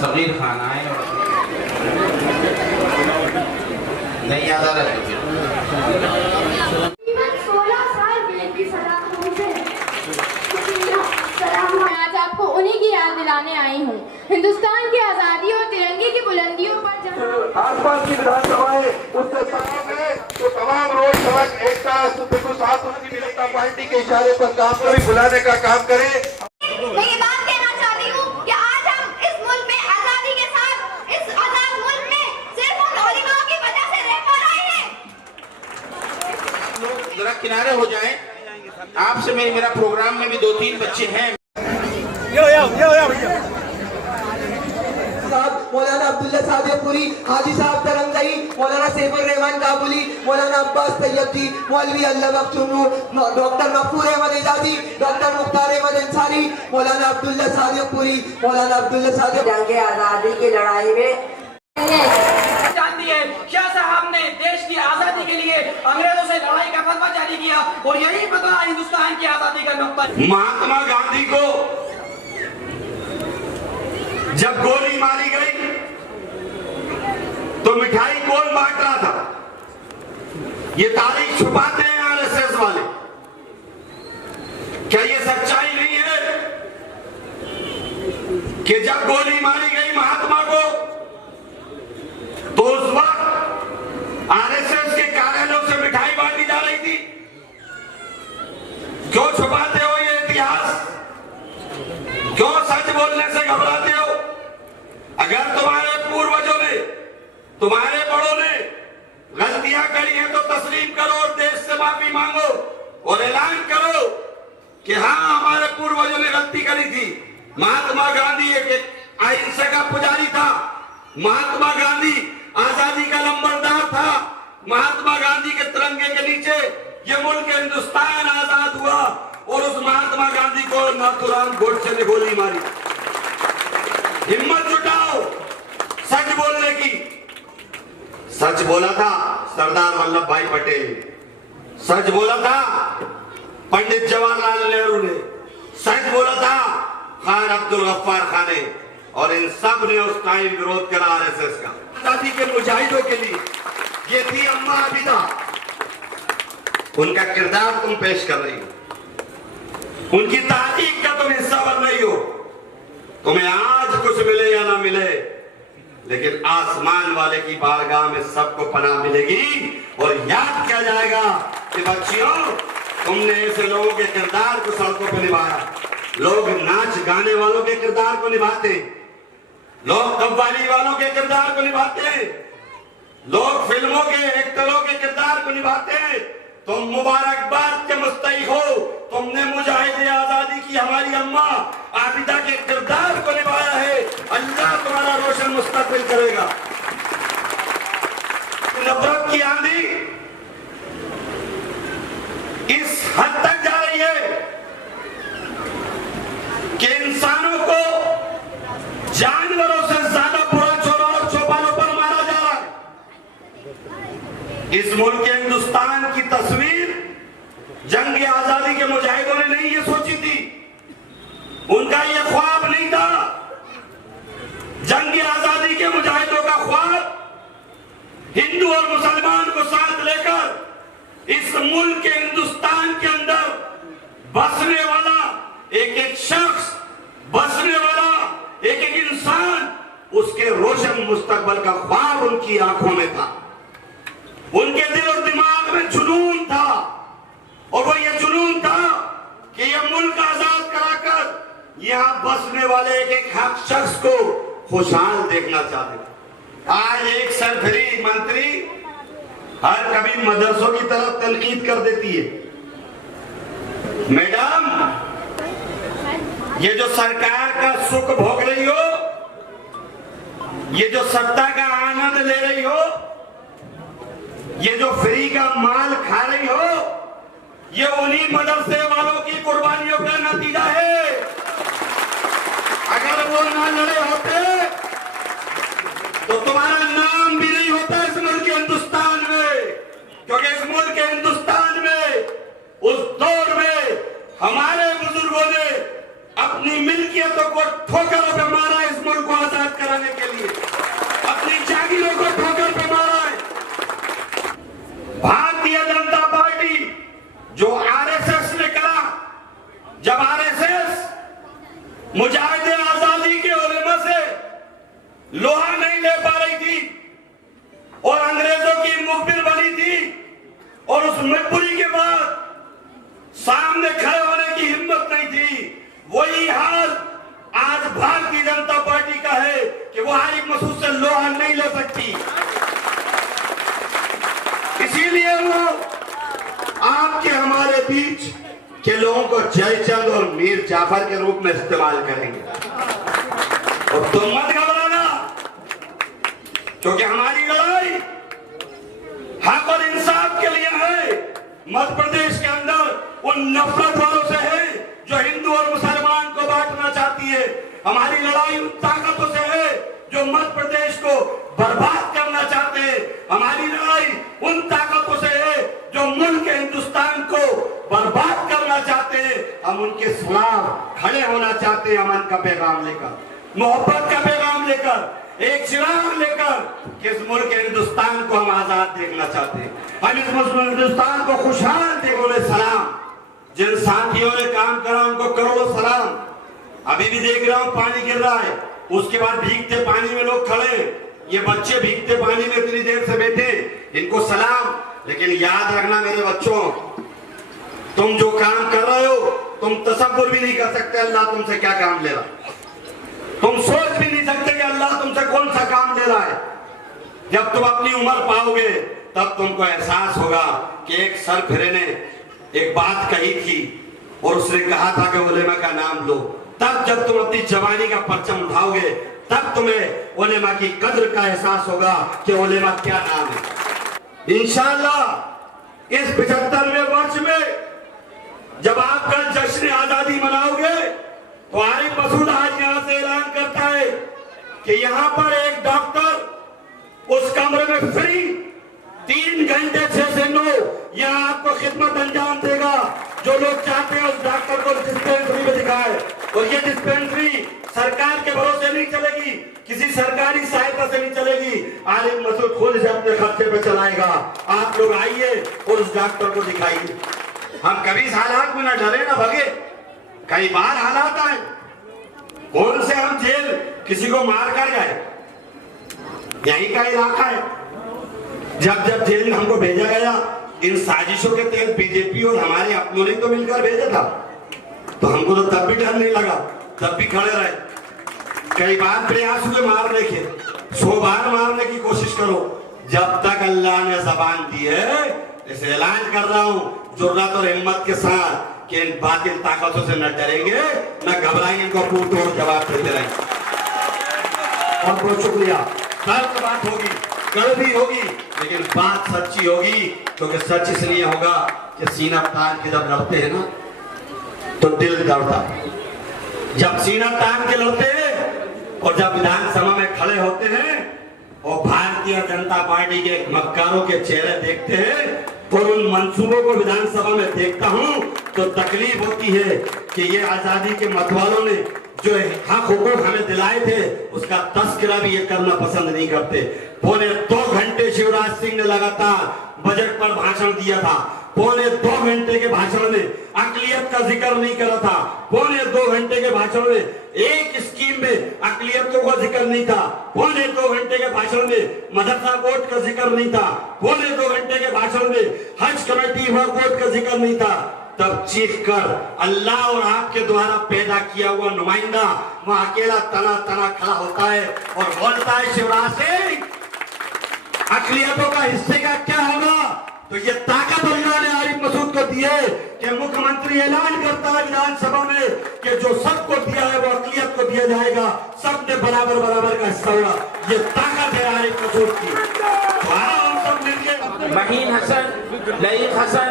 सगीर खान आए और नहीं याद आ रहा। 16 साल बेटी आज आपको उन्हीं की याद दिलाने आई हूँ। हिंदुस्तान की आजादी और तिरंगे की बुलंदियों पर जहाँ आसपास की विधानसभाएं उससे साफ है तो तमाम रोड सड़क एकता बिल्कुल साफ होगी। जनता पार्टी के इशारे पर काम को भी बुलाने का काम करे। मैं ये बात कहना चाहती हूँ कि आज हम इस मुल्क में आजादी के साथ इस आजाद मुल्क में सिर्फ उन उलमाओं की वजह से रह पा रहे हैं। लोग जरा किनारे हो जाएं। आपसे मेरा प्रोग्राम में भी 2-3 बच्चे हैं। मौलाना अब्दुल्ला सादेपुरी, हाजी साहब तरंगई, मौलाना सैफुर रहमान काबुली, मौलाना अब्बास तैयबी, मौलवी अल्लाह बख्शुनूर, डॉक्टर मकबूल अहमद एजाजी, डॉक्टर मुख्तार अहमद अंसारी, मौलाना अब्दुल्ला सादेपुरी, मौलाना अब्दुल्ला सादेप जंग आजादी की लड़ाई में जानती है शाह साहब ने देश की आजादी के लिए अंग्रेजों से लड़ाई का फतवा जारी किया और यही फतवा हिंदुस्तान की आजादी का नुक्ता। महात्मा गांधी को जब गोली मारी गई तो मिठाई कौन बांट रहा था? ये तारीख छुपाते हैं आरएसएस वाले। क्या ये सच्चाई नहीं है कि जब गोली मारी गई महात्मा को तो उस वक्त आरएसएस के कार्यालयों से मिठाई बांटी जा रही थी? क्यों छुपाते हो ये इतिहास? क्यों सच बोलने से घबराते हो? अगर तुम्हारे पूर्वजों ने, तुम्हारे बड़ों ने गलतियां करी हैं तो तस्लीम करो और देश से माफी मांगो और ऐलान करो कि हाँ हमारे पूर्वजों ने गलती करी थी। महात्मा गांधी एक अहिंसा का पुजारी था। महात्मा गांधी आजादी का लंबरदार था। महात्मा गांधी के तिरंगे के नीचे ये मुल्क हिंदुस्तान आजाद हुआ और उस महात्मा गांधी को नाथुराम गोडसे ने गोली मारी। हिम्मत जुटाओ सच बोलने की। सच बोला था सरदार वल्लभ भाई पटेल, सच बोला था पंडित जवाहरलाल नेहरू ने, सच बोला था खान अब्दुल गफ्फार खान ने, और इन सब ने उस टाइम विरोध करा आरएसएस का। आजादी के मुजाहिदों के लिए ये थी अम्मा आबिदा। उनका किरदार तुम पेश कर रही हो, उनकी तारीख का तुम हिस्सा बन रही हो। तुम्हें आज कुछ मिले या ना मिले, लेकिन आसमान वाले की बारगाह में सबको पनाह मिलेगी और याद किया जाएगा कि बच्चियों तुमने ऐसे लोगों के किरदार को सड़कों पर निभाया। लोग नाच गाने वालों के किरदार को निभाते, लोग कव्वाली वालों के किरदार को निभाते हैं, लोग फिल्मों के एक्टरों के किरदार को निभाते हैं। तुम मुबारकबाद के मुस्तहिक हो। तुमने मुजाहिद आजादी की हमारी अम्मा आबिदा के किरदार को निभाया है। अल्लाह तुम्हारा रोशन मुस्तकबिल करेगा। नफरत की आंधी इस हद तक जा रही है कि इंसानों को जानवरों से ज्यादा बुरा चौपालों पर मारा जा रहा है। इस मुल्क के हिंदुस्तान की तस्वीर जंग आजादी के मुजाहिदों ने नहीं ये सोची थी, उनका ये ख्वाब नहीं था। जंग आजादी के मुजाहिदों का ख्वाब हिंदू और मुसलमान को साथ लेकर इस मुल्क के हिंदुस्तान के अंदर बसने वाला एक एक शख्स, बसने वाला एक एक इंसान, उसके रोशन मुस्तकबल का ख्वाब उनकी आंखों में था। उनके दिल और दिमाग में जुनून था, और वो ये जुनून था कि ये मुल्क आजाद कराकर यहाँ बसने वाले एक एक हक शख्स को खुशहाल देखना चाहते। आज एक सरकारी मंत्री हर कभी मदरसों की तरफ तनकीद कर देती है। मैडम, ये जो सरकार का सुख भोग रही हो, ये जो सत्ता का आनंद ले रही हो, ये जो फ्री का माल खा रही हो, ये उन्हीं मदरसे वालों की कुर्बानियों का नतीजा है। अगर वो ना लड़े होते तो तुम्हारा नाम भी नहीं होता इस मुल्क के हिंदुस्तान में, क्योंकि इस मुल्क के हिंदुस्तान में उस दौर में हमारे बुजुर्गों ने अपने अपनी मिल्कियतों को ठोकरों पे मारा इस मुल्क को आजाद कराने के लिए, अपनी जागीरों को ठोकर पे मारा है। भारतीय जनता पार्टी जो आरएसएस ने करा, जब आरएसएस मुजाहिदे आजादी के उलेमा से लोहा नहीं ले पा रही थी और अंग्रेजों की मुखबिर बनी थी और उस मजबूरी के बाद सामने खड़े होने की हिम्मत नहीं थी, वही हाल आज भारतीय जनता पार्टी का है कि वो आरिफ मसूद से लोहा नहीं ले सकती। इसीलिए वो आपके हमारे बीच के लोगों को जयचंद और मीर जाफर के रूप में इस्तेमाल करेंगे। और तुम मत घबराना, क्योंकि हमारी लड़ाई हक और इंसाफ के लिए है। मध्य प्रदेश के अंदर उन नफरत वालों से है जो हिंदू और मुसलमान को बांटना चाहती है। हमारी लड़ाई उन ताकतों से है जो मध्य प्रदेश को बर्बाद करना चाहते हैं। हमारी लड़ाई उन ताकतों से है जो मुल्क हिंदुस्तान को बर्बाद करना चाहते हैं। हम उनके खिलाफ खड़े होना चाहते हैं, अमन का पैगाम लेकर, मोहब्बत का पैगाम लेकर, एक चिराग लेकर कि इस मुल्क हिंदुस्तान को हम आजाद देखना चाहते हैं। हम इस मुल्क हिंदुस्तान को खुशहाल देखो। सलाम जिन साथियों ने काम करा उनको करोड़ों सलाम। अभी भी देख रहा हूं पानी गिर रहा है, उसके बाद भीगते पानी में लोग खड़े, ये बच्चे भीगते पानी में इतनी देर से बैठे, इनको सलाम। लेकिन याद रखना मेरे बच्चों, तुम जो काम कर रहे हो तुम तसव्वुर भी नहीं कर सकते अल्लाह तुमसे क्या काम ले रहा है। तुम सोच भी नहीं सकते कि अल्लाह तुमसे कौन सा काम ले रहा है। जब तुम अपनी उम्र पाओगे तब तुमको एहसास होगा कि एक सरफिरे ने एक बात कही थी और उसने कहा था कि उलेमा का नाम लो। तब जब तुम अपनी जवानी का परचम उठाओगे तब तुम्हें उलेमा की कद्र का एहसास होगा कि उलेमा क्या नाम है। इंशाअल्लाह इस 75वें वर्ष में जब आप कल जश्न आजादी मनाओगे तो आरिफ मसूद आज यहां से ऐलान करता है कि यहां पर एक डॉक्टर उस कमरे में फ्री 3 घंटे 6 से 9 यहां आपको खिदमत अंजाम देगा। जो लोग चाहते हैं उस डॉक्टर को डिस्पेंसरी में दिखाए, और ये डिस्पेंसरी सरकार के भरोसे नहीं चलेगी, किसी सरकारी सहायता से नहीं चलेगी। आरिफ मसूद खुद इसे अपने खर्चे पे चलाएगा। आप लोग आइए और उस डॉक्टर को दिखाइए। हम कभी इस हालात में ना डरे ना भगे, कई बार हालात आए, कौन से हम जेल किसी को मार कर गए, यही का इलाका है। जब जब जेल में हमको भेजा गया इन साजिशों के तहत बीजेपी और हमारे अपनों ने तो मिलकर भेजा था, तो हमको तो तब भी डर नहीं लगा, तब भी खड़े रहे। कई बार प्रयास हुए मारने के, 100 बार मारने की कोशिश करो, जब तक अल्लाह ने जबान दी है। इसे ऐलान कर रहा हूं जुर्रत और हिम्मत के साथ कि इन बातिल ताकतों से न डरेंगे न घबराएंगे, इनको पूर्ण तोड़ जवाब देते रहेंगे। बहुत बहुत शुक्रिया। कल बात होगी, कड़वी होगी, लेकिन बात सच्ची होगी, क्योंकि सच इसलिए होगा कि सीना तान के जब लड़ते हैं ना तो दिल डरता। जब सीना तान के लड़ते हैं और जब विधानसभा में खड़े होते हैं और भारतीय जनता पार्टी के मक्कारों के चेहरे देखते हैं और उन मंसूबों को विधानसभा में देखता हूं तो तकलीफ होती है कि ये आजादी के मतवालों ने जो हक हुकूक हमें दिलाए थे उसका तस्करा भी ये करना पसंद नहीं करते। 2.25 घंटे शिवराज सिंह ने लगातार बजट पर भाषण दिया था। 2.25 घंटे के भाषण में अकलियत का जिक्र नहीं करा था। 2.25 घंटे के भाषण में एक स्कीम में अकलियतों का जिक्र नहीं था। 2.25 घंटे के भाषण में मदरसा बोर्ड का जिक्र नहीं था। 2.25 घंटे के भाषण में हज कमेटी बोर्ड का जिक्र नहीं था। तब चीख कर अल्लाह और आपके द्वारा पैदा किया हुआ नुमाइंदा वहां अकेला तना तना खड़ा होता है और बोलता है शिवराज सिंह अकलियतों का हिस्से का क्या होगा। तो ये ताकत अल्लाह ने आरिफ मसूद को दी है कि मुख्यमंत्री ऐलान करता है विधानसभा में कि जो सबको दिया है वो अकलियत को दिया जाएगा, सबने बराबर बराबर का हिस्सा होगा। ये ताकत है आरिफ मसूद की। हम सब मिलकर महीन हसन, लईक हसन,